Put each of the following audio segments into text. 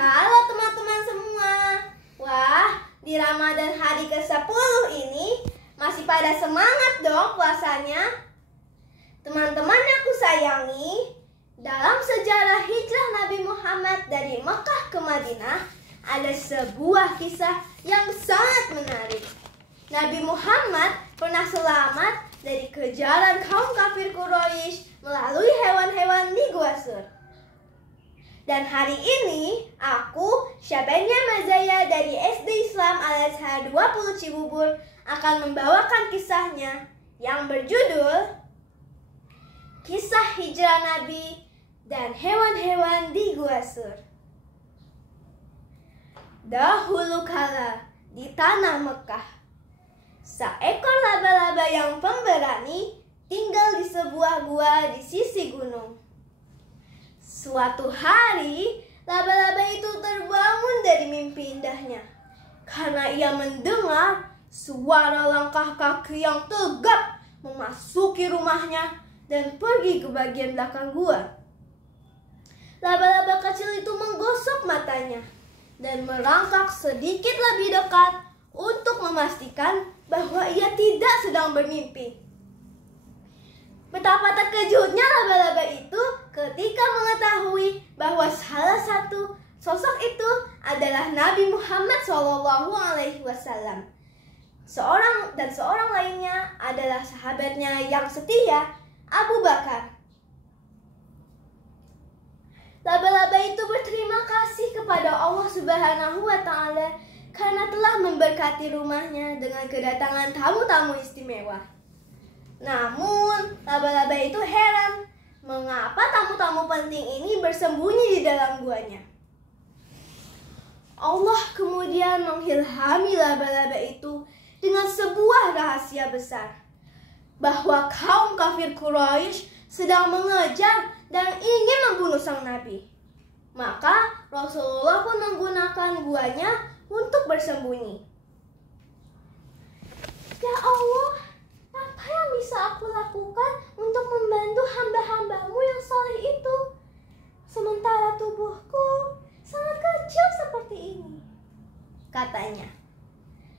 Halo teman-teman semua. Wah, di Ramadan hari ke-10 ini masih pada semangat dong puasanya. Teman-teman yang aku sayangi, dalam sejarah hijrah Nabi Muhammad dari Mekah ke Madinah ada sebuah kisah yang sangat menarik. Nabi Muhammad pernah selamat dari kejaran kaum kafir Quraisy melalui hewan-hewan di Gua Sur. Dan hari ini aku, Syabania Mazaya dari SD Islam Al-Azhar 20 Cibubur akan membawakan kisahnya yang berjudul Kisah Hijrah Nabi dan Hewan-Hewan di Gua Sur. Dahulu kala di tanah Mekah, seekor laba-laba yang pemberani tinggal di sebuah gua di sisi gunung. Suatu hari, laba-laba itu terbangun dari mimpi indahnya karena ia mendengar suara langkah kaki yang tegap memasuki rumahnya dan pergi ke bagian belakang gua. Laba-laba kecil itu menggosok matanya dan merangkak sedikit lebih dekat untuk memastikan bahwa ia tidak sedang bermimpi. Betapa terkejutnya laba-laba itu ketika mengetahui bahwa salah satu sosok itu adalah Nabi Muhammad SAW. Seorang lainnya adalah sahabatnya yang setia, Abu Bakar. Laba-laba itu berterima kasih kepada Allah Subhanahu wa Ta'ala karena telah memberkati rumahnya dengan kedatangan tamu-tamu istimewa. Namun, laba-laba itu heran mengapa tamu-tamu penting ini bersembunyi di dalam guanya. Allah kemudian mengilhami laba-laba itu dengan sebuah rahasia besar, bahwa kaum kafir Quraisy sedang mengejar dan ingin membunuh sang nabi. Maka Rasulullah pun menggunakan guanya untuk bersembunyi. Ya Allah, apa yang bisa aku lakukan untuk membantu hamba-hambamu yang soleh itu? Sementara tubuhku sangat kecil seperti ini, katanya.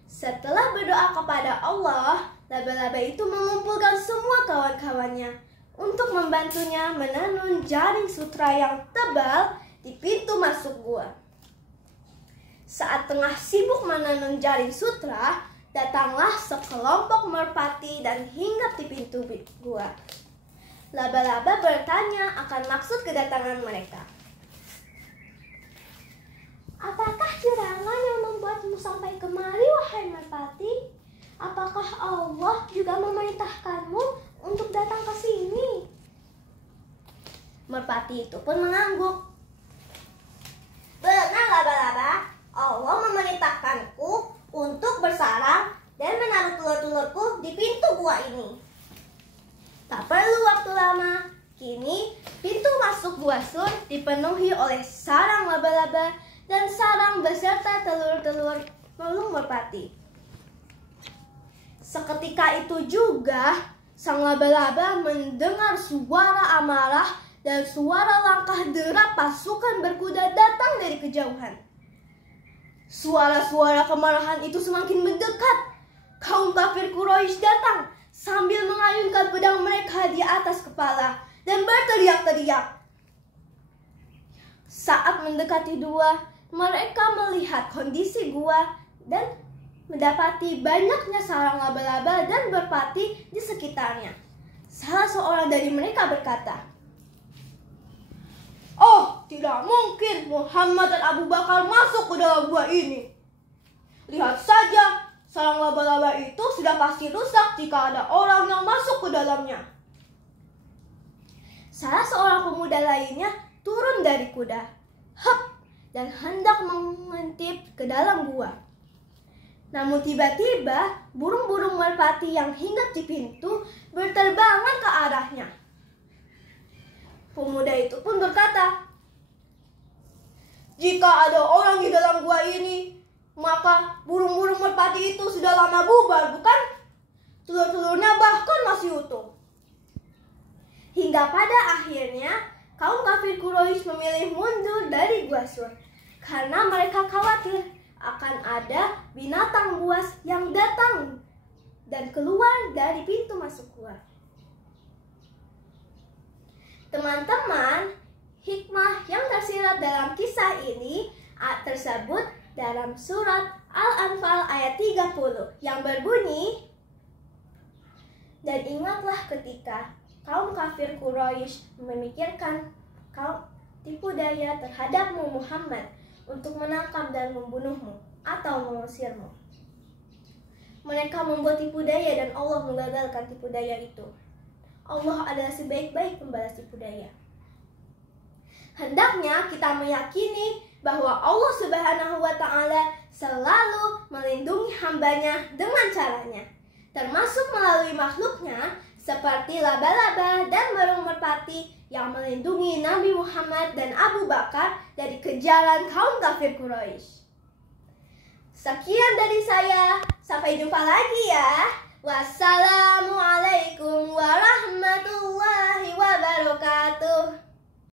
Setelah berdoa kepada Allah, laba-laba itu mengumpulkan semua kawan-kawannya untuk membantunya menenun jaring sutra yang tebal di pintu masuk gua. Saat tengah sibuk menenun jaring sutra, datanglah sekelompok merpati dan hinggap di pintu gua. Laba-laba bertanya akan maksud kedatangan mereka. Apakah gerangan yang membuatmu sampai kemari, wahai merpati? Apakah Allah juga memerintahkanmu untuk datang ke sini? Merpati itu pun mengangguk. Benar, laba-laba. Allah memerintahkanku untuk bersarang dan menaruh telur-telurku di pintu gua ini. Tak perlu waktu lama, kini pintu masuk Gua Sur dipenuhi oleh sarang laba-laba dan sarang beserta telur-telur melung merpati. Seketika itu juga, sang laba-laba mendengar suara amarah dan suara langkah derap pasukan berkuda datang dari kejauhan. Suara-suara kemarahan itu semakin mendekat. Kaum kafir Quraisy datang sambil mengayunkan pedang mereka di atas kepala dan berteriak-teriak. Saat mendekati gua, mereka melihat kondisi gua dan mendapati banyaknya sarang laba-laba dan merpati di sekitarnya. Salah seorang dari mereka berkata, "Oh, tidak mungkin Muhammad dan Abu Bakar masuk ke dalam gua ini. Lihat saja, sarang laba-laba itu sudah pasti rusak jika ada orang yang masuk ke dalamnya." Salah seorang pemuda lainnya turun dari kuda, dan hendak mengintip ke dalam gua. Namun tiba-tiba burung-burung merpati yang hinggap di pintu berterbangan ke arahnya. Pemuda itu pun berkata, "Jika ada orang di dalam gua ini, maka burung-burung merpati itu sudah lama bubar, bukan? Telur-telurnya bahkan masih utuh." Hingga pada akhirnya, kaum kafir Quraisy memilih mundur dari Gua Sur karena mereka khawatir akan ada binatang buas yang datang dan keluar dari pintu masuk gua. Teman-teman, hikmah yang tersirat dalam kisah ini tersebut dalam surat Al-Anfal ayat 30 yang berbunyi, "Dan ingatlah ketika kaum kafir Quraisy memikirkan kaum tipu daya terhadapmu Muhammad untuk menangkap dan membunuhmu atau mengusirmu. Mereka membuat tipu daya dan Allah menggagalkan tipu daya itu. Allah adalah sebaik-baik pembalas tipu daya." Hendaknya kita meyakini bahwa Allah Subhanahu wa Ta'ala selalu melindungi hambanya dengan caranya, termasuk melalui makhluknya seperti laba-laba dan burung merpati yang melindungi Nabi Muhammad dan Abu Bakar dari kejaran kaum kafir Quraisy. Sekian dari saya, sampai jumpa lagi ya. Wassalamualaikum.